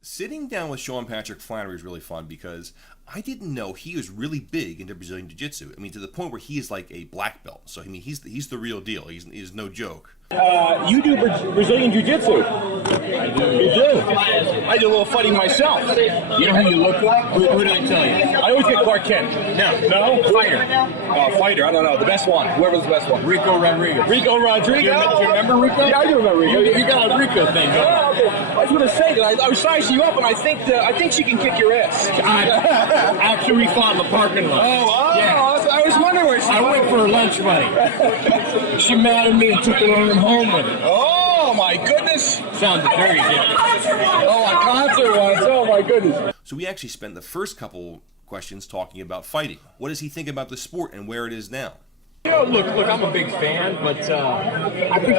Sitting down with Sean Patrick Flanery is really fun because I didn't know he was really big into Brazilian Jiu-Jitsu. I mean, to the point where he is like a black belt. So, I mean, he's the real deal. He's no joke. You do Brazilian Jiu-Jitsu? I do. You do? I do a little fighting myself. You know who you look like? Who did I tell you? I always get Clark Kent. No? Fighter. Fighter, I don't know. The best one. Whoever's the best one. Rico Rodriguez. Rico Rodriguez? Do you remember Rico? Yeah, I do remember Rico. You got a Rico thing going on. I was going to say that I was sizing you up, and I think she can kick your ass. After we fought in the parking lot. Yeah. I was wondering where she went for her lunch money. She mad at me and took her home with her. Oh my goodness! Sounded very good. Oh, a concert once. Oh my goodness. So we actually spent the first couple questions talking about fighting. What does he think about the sport and where it is now? You know, look, I'm a big fan, but I think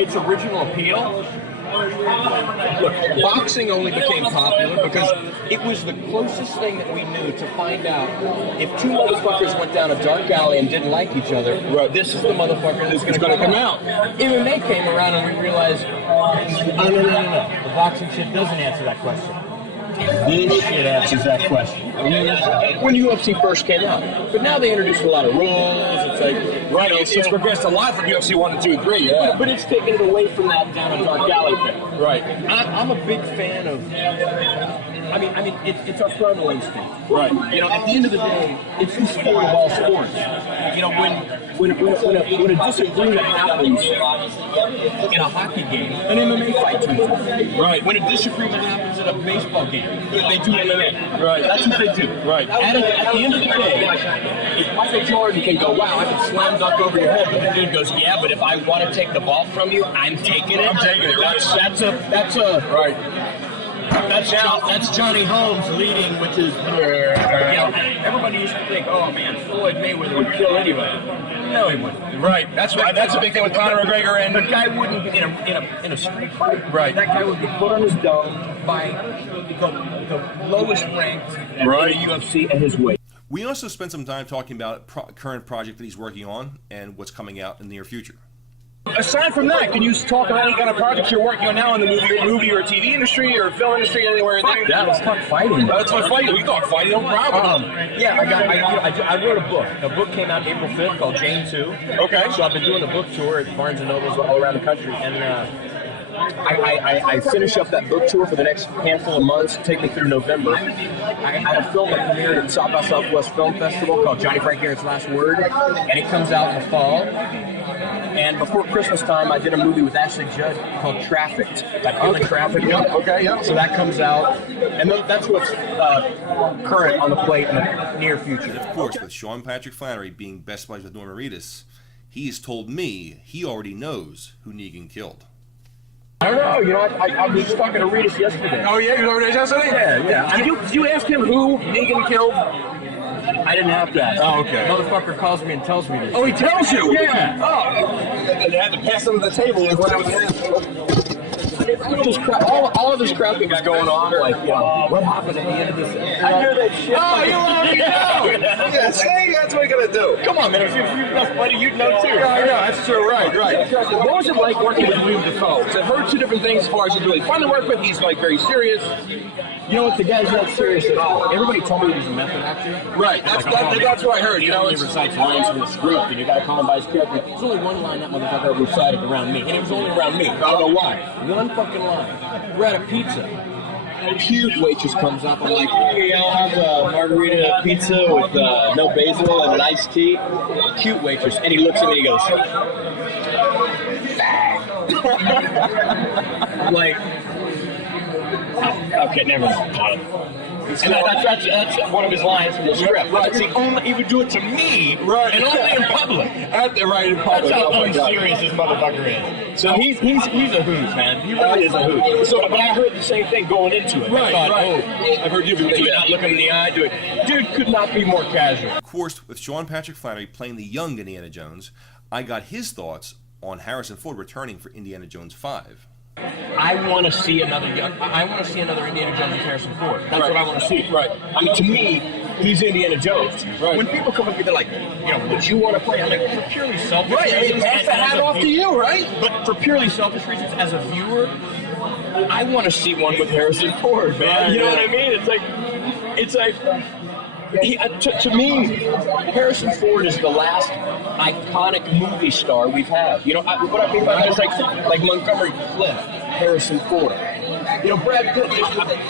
its original appeal. Look, boxing only became popular because it was the closest thing that we knew to find out if two motherfuckers went down a dark alley and didn't like each other, this is the motherfucker that's going to come out. MMA came around and we realized, no. The boxing shit doesn't answer that question. This shit answers that question. When UFC first came out. But now they introduced a lot of rules. It's like, right, it's progressed a lot from UFC 1 and 2 and 3, yeah. But it's taken it away from that down a dark alley thing. Right. I'm a big fan of, I mean, it's our primal instinct. Right. You know, at the end of the day, it's the sport of all sports. You know, when a disagreement happens in a hockey game, an MMA fight turns out. Right. When a disagreement happens in a baseball game, they do MMA. Right. That's what they do. Right. At the end of the day, if Michael Jordan can go, wow, I can slam dunk over your head, but the dude goes, yeah, but if I want to take the ball from you, I'm taking it. I'm taking it. That's a right. That's Johnny Holmes leading, which is, everybody used to think, oh man, Floyd Mayweather would kill anybody. No, he wouldn't. Right. That's a big thing with Conor McGregor, and the guy wouldn't be in a street fight. Right. That guy would be put on his dome by the lowest ranked in the UFC at his weight. We also spent some time talking about a current project that he's working on and what's coming out in the near future. Aside from that, can you talk about any kind of projects you're working on now in the movie or TV industry or film industry, anywhere in there? Yeah, let's talk fighting. Let's talk fighting. We talk fighting, no problem. I wrote a book. The book came out April 5th called Jane 2. Okay. So I've been doing a book tour at Barnes & Nobles all around the country, and I finish up that book tour for the next handful of months, take me through November. I have a film that premiered at South by Southwest Film Festival called Johnny Frank Garrett's Last Word, and it comes out in the fall. And before Christmas time, I did a movie with Ashley Judd called Trafficked. Trafficked. Yeah. So that comes out, and that's what's current on the plate in the near future. And of course, with Sean Patrick Flanery being best buddies with Norman Reedus, he's told me he already knows who Negan killed. I don't know. I was just talking to Reedus yesterday. Oh yeah, you know Reedus yesterday? Yeah. Did you ask him who Negan killed? I didn't have to ask. Oh, okay. Motherfucker calls me and tells me this. Oh, he tells you? Yeah. Oh. They had to pass him the table when I was asking. All of this crap that was going on, like, what happened at the end of this? I hear that shit. Oh, you already know! Yeah, say that's what you're gonna do. Come on, man, if you're your best buddy, you'd know too. Yeah, I know, that's true, right. What was it like working with William Dafoe? I've heard two different things as far as he's really fun to work with. He's like very serious. You know what? The guy's not serious at all. Everybody told me he was a method actor. Right, that's what I heard. You know, he recites lines from the script, and you got to call him by his character. There's only one line that motherfucker ever recited around me, and it was only around me. I don't know why. One fucking line. We're at a pizza. A cute waitress comes up. I'm like, hey, I'll have a margarita pizza with no basil and an iced tea. Cute waitress, and he looks at me and he goes, I'm like, okay, never mind. And that's one of his lines from the script. That's the only, he would do it to me, and only in public. In public. That's how unserious this motherfucker is. So he's a hoot, man. He really is a hoot. So, but I heard the same thing going into it. I thought, I've heard you do it, not look him in the eye, do it. Dude could not be more casual. Of course, with Sean Patrick Flanery playing the young Indiana Jones, I got his thoughts on Harrison Ford returning for Indiana Jones 5. I want to see another Indiana Jones and Harrison Ford. That's what I want to see. Right. I mean, to me, he's Indiana Jones. Right. When people come up to me, they're like, would you want to play? I'm like, for purely selfish reasons. Pass the hat off to you, right? But for purely selfish reasons, as a viewer, I want to see one with Harrison Ford, man. Right, you know what I mean? It's like. To me, Harrison Ford is the last iconic movie star we've had. What I mean by that is like Montgomery Clift, Harrison Ford. Brad Pitt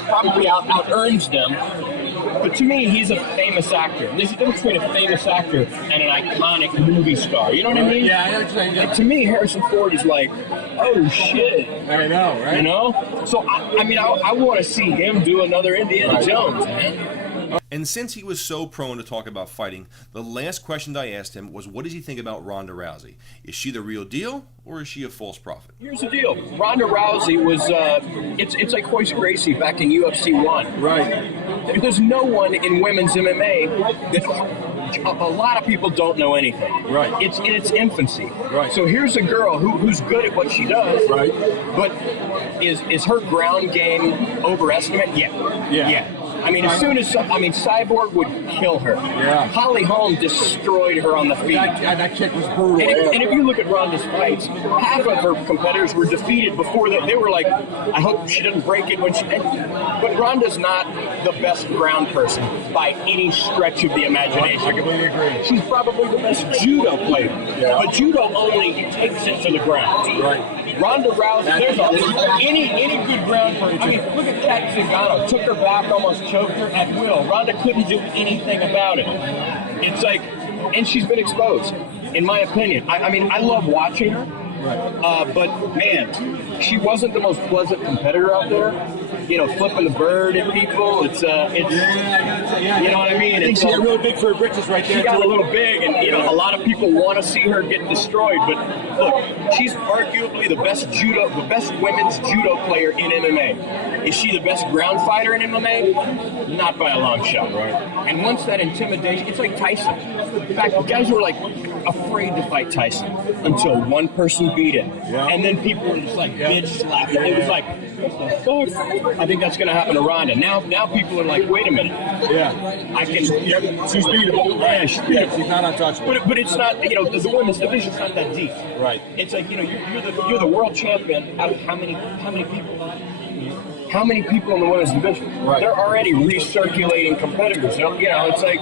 probably out-earns them, but to me, he's a famous actor. There's a difference between a famous actor and an iconic movie star. You know what I mean? Yeah, I know what you're saying. Yeah. Like, to me, Harrison Ford is like, oh shit. I know, right? So I want to see him do another Indiana Jones, man. And since he was so prone to talk about fighting, the last question I asked him was, what does he think about Ronda Rousey? Is she the real deal, or is she a false prophet? Here's the deal. Ronda Rousey was, it's like Royce Gracie back in UFC 1. Right. There's no one in women's MMA that a lot of people don't know anything. Right. It's in its infancy. Right. So here's a girl who's good at what she does. Right. But is her ground game overestimated? Yeah. I mean, Cyborg would kill her. Yeah. Holly Holm destroyed her on the feet. That kick was brutal. And if you look at Ronda's fights, half of her competitors were defeated before that. They were like, I hope she doesn't break it when she. But Ronda's not the best ground person by any stretch of the imagination. I completely agree. She's probably the best judo player. Yeah. But judo only takes it to the ground. Right. Ronda Rousey, any good ground person. I mean, look at Kat Zingano. Took her back, almost choked her at will. Ronda couldn't do anything about it. It's like, and she's been exposed, in my opinion. I love watching her. Right. But man, she wasn't the most pleasant competitor out there. Flipping the bird at people. It's you know what I mean? I think she got really big for her britches right there. She got a little big, and a lot of people want to see her get destroyed. But look, she's arguably the best women's judo player in MMA. Is she the best ground fighter in MMA? Not by a long shot. Right. And once that intimidation, it's like Tyson. In fact, guys were like afraid to fight Tyson until one person beat him, and then people were just like bitch slapping. It was like, what the fuck? I think that's going to happen to Ronda. Now people are like, wait a minute. Yeah. I can. Yep. She's beatable. Yeah, she's beatable. She's not untouchable. But it's not. The women's division's not that deep. Right. It's like you're the world champion out of how many people? How many people in the women's division? Right. They're already recirculating competitors. It's like,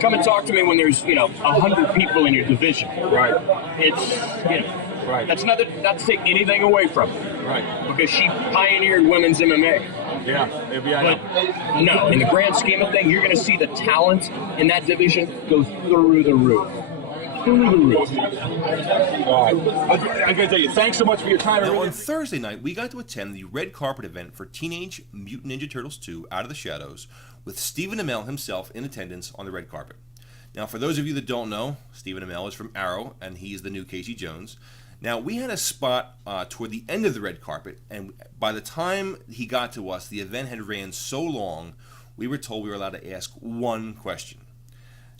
come and talk to me when there's 100 people in your division. Right. It's Right. That's not to take anything away from her. Right. Because she pioneered women's MMA. Yeah. But no, in the grand scheme of things, you're going to see the talent in that division go through the roof. Through the roof. All right. I got to tell you, thanks so much for your time. Now, on Thursday night, we got to attend the red carpet event for Teenage Mutant Ninja Turtles 2 Out of the Shadows, with Stephen Amell himself in attendance on the red carpet. Now, for those of you that don't know, Stephen Amell is from Arrow, and he's the new Casey Jones. Now, we had a spot toward the end of the red carpet, and by the time he got to us, the event had ran so long, we were told we were allowed to ask one question.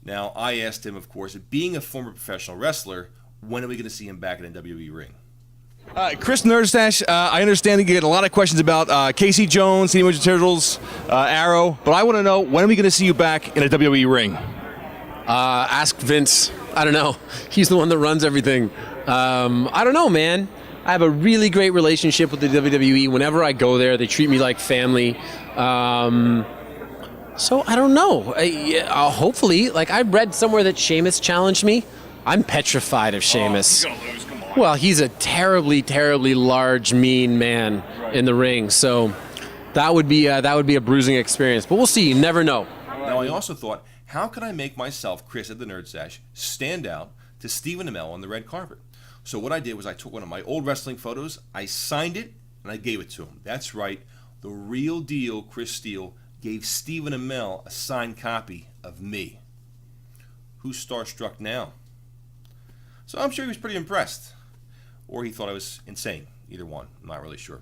Now, I asked him, of course, being a former professional wrestler, when are we going to see him back in a WWE ring? Chris NERDSTASH, I understand you get a lot of questions about Casey Jones, Teenage Mutant Ninja Turtles, Arrow, but I want to know, when are we going to see you back in a WWE ring? Ask Vince. I don't know. He's the one that runs everything. I don't know, man. I have a really great relationship with the WWE. Whenever I go there, they treat me like family. So I don't know. Hopefully, I read somewhere that Sheamus challenged me. I'm petrified of Sheamus. He's gonna lose. Come on. Well, he's a terribly, terribly large, mean man in the ring. So that would be a bruising experience. But we'll see. You never know. Now, I also thought, how could I make myself, Chris at the NERDSTASH, stand out to Stephen Amell on the red carpet? So what I did was I took one of my old wrestling photos, I signed it, and I gave it to him. That's right, the real deal Chris Steele gave Stephen Amell a signed copy of me. Who's starstruck now? So I'm sure he was pretty impressed. Or he thought I was insane. Either one. I'm not really sure.